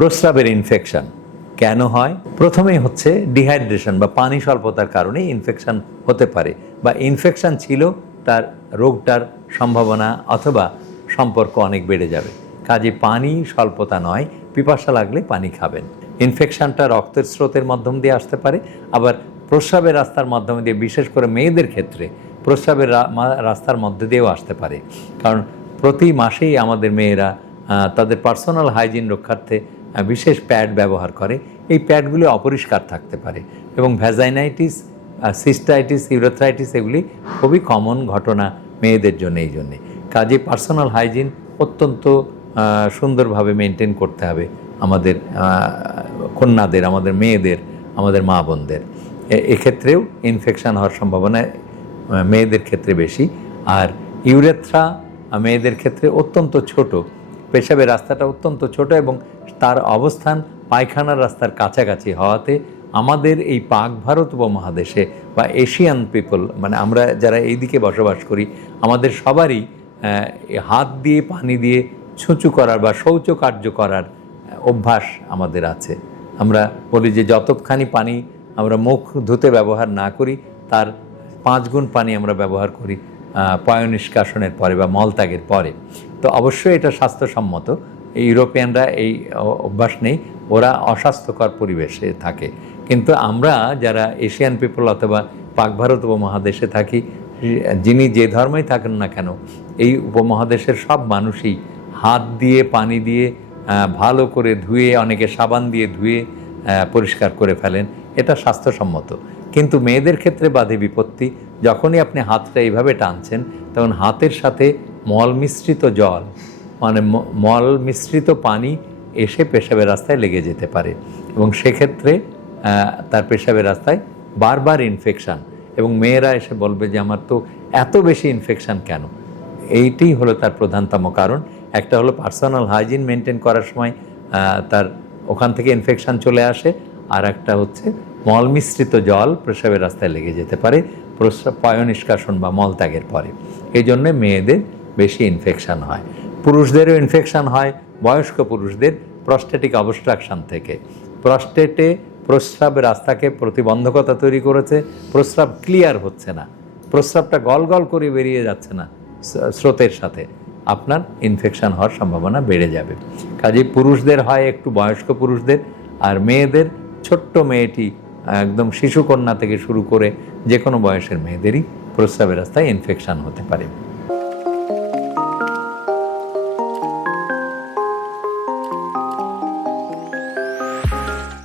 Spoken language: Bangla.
প্রস্রাবের ইনফেকশন কেন হয়? প্রথমেই হচ্ছে ডিহাইড্রেশন বা পানি স্বল্পতার কারণে ইনফেকশন হতে পারে, বা ইনফেকশন ছিল, তার রোগটার সম্ভাবনা অথবা সম্পর্ক অনেক বেড়ে যাবে। কাজে পানি স্বল্পতা নয়, পিপাসা লাগলে পানি খাবেন। ইনফেকশনটা রক্তের স্রোতের মাধ্যম দিয়ে আসতে পারে, আবার প্রস্রাবের রাস্তার মাধ্যমে দিয়ে, বিশেষ করে মেয়েদের ক্ষেত্রে প্রস্রাবের রাস্তার মধ্যে দিয়েও আসতে পারে। কারণ প্রতি মাসেই আমাদের মেয়েরা তাদের পার্সোনাল হাইজিন রক্ষার্থে বিশেষ প্যাড ব্যবহার করে। এই প্যাডগুলি অপরিষ্কার থাকতে পারে এবং ভ্যাজাইনাইটিস, সিস্টাইটিস, ইউরেথ্রাইটিস এগুলি খুবই কমন ঘটনা মেয়েদের জন্য। এই জন্যে কাজে পার্সোনাল হাইজিন অত্যন্ত সুন্দরভাবে মেনটেন করতে হবে আমাদের কন্যাদের, আমাদের মেয়েদের, আমাদের মা বোনদের। এক্ষেত্রেও ইনফেকশান হওয়ার সম্ভাবনা মেয়েদের ক্ষেত্রে বেশি। আর ইউরেথ্রা মেয়েদের ক্ষেত্রে অত্যন্ত ছোট, পেশাবের রাস্তাটা অত্যন্ত ছোট এবং তার অবস্থান পায়খানার রাস্তার কাছাকাছি হওয়াতে আমাদের এই পাক ভারত উপমহাদেশে বা এশিয়ান পিপল, মানে আমরা যারা এই দিকে বসবাস করি, আমাদের সবারই হাত দিয়ে পানি দিয়ে ছুঁচু করার বা শৌচকার্য করার অভ্যাস আমাদের আছে। আমরা বলি যে যতখানি পানি আমরা মুখ ধুতে ব্যবহার না করি, তার 5 গুণ পানি আমরা ব্যবহার করি পয় নিষ্কাশনের পরে বা মলত্যাগের পরে। তো অবশ্যই এটা স্বাস্থ্যসম্মত। ইউরোপিয়ানরা এই অভ্যাস নেই, ওরা অস্বাস্থ্যকর পরিবেশে থাকে। কিন্তু আমরা যারা এশিয়ান পিপল অথবা পাক ভারত উপমহাদেশে থাকি, যিনি যে ধর্মেই থাকেন না কেন, এই উপমহাদেশের সব মানুষই হাত দিয়ে পানি দিয়ে ভালো করে ধুয়ে, অনেকে সাবান দিয়ে ধুয়ে পরিষ্কার করে ফেলেন। এটা স্বাস্থ্যসম্মত। কিন্তু মেয়েদের ক্ষেত্রে বাধে বিপত্তি, যখনই আপনি হাতটা এইভাবে টানছেন, তখন হাতের সাথে মল মিশ্রিত জল, মানে মল মিশ্রিত পানি এসে পেশাবের রাস্তায় লেগে যেতে পারে এবং সেক্ষেত্রে তার পেশাবের রাস্তায় বারবার ইনফেকশান, এবং মেয়েরা এসে বলবে যে আমার তো এত বেশি ইনফেকশান কেন? এইটি হলো তার প্রধানতম কারণ। একটা হলো পার্সোনাল হাইজিন মেনটেন করার সময় তার ওখান থেকে ইনফেকশান চলে আসে, আর একটা হচ্ছে মল মিশ্রিত জল প্রস্রাবের রাস্তায় লেগে যেতে পারে পয় নিষ্কাশন বা মলত্যাগের পরে। এই জন্য মেয়েদের বেশি ইনফেকশান হয়। পুরুষদেরও ইনফেকশান হয়, বয়স্ক পুরুষদের প্রস্টেটিক অবস্ট্রাকশন থেকে। প্রস্টেটে প্রস্রাবের রাস্তাকে প্রতিবন্ধকতা তৈরি করেছে, প্রস্রাব ক্লিয়ার হচ্ছে না, প্রস্রাবটা গল গল করে বেরিয়ে যাচ্ছে না স্রোতের সাথে, আপনার ইনফেকশান হওয়ার সম্ভাবনা বেড়ে যাবে। কাজেই পুরুষদের হয় একটু, বয়স্ক পুরুষদের, আর মেয়েদের ছোট্ট মেয়েটি একদম শিশুকন্যা থেকে শুরু করে যে কোনো বয়সের মেয়েদেরই প্রস্রাবের রাস্তায় ইনফেকশান হতে পারে।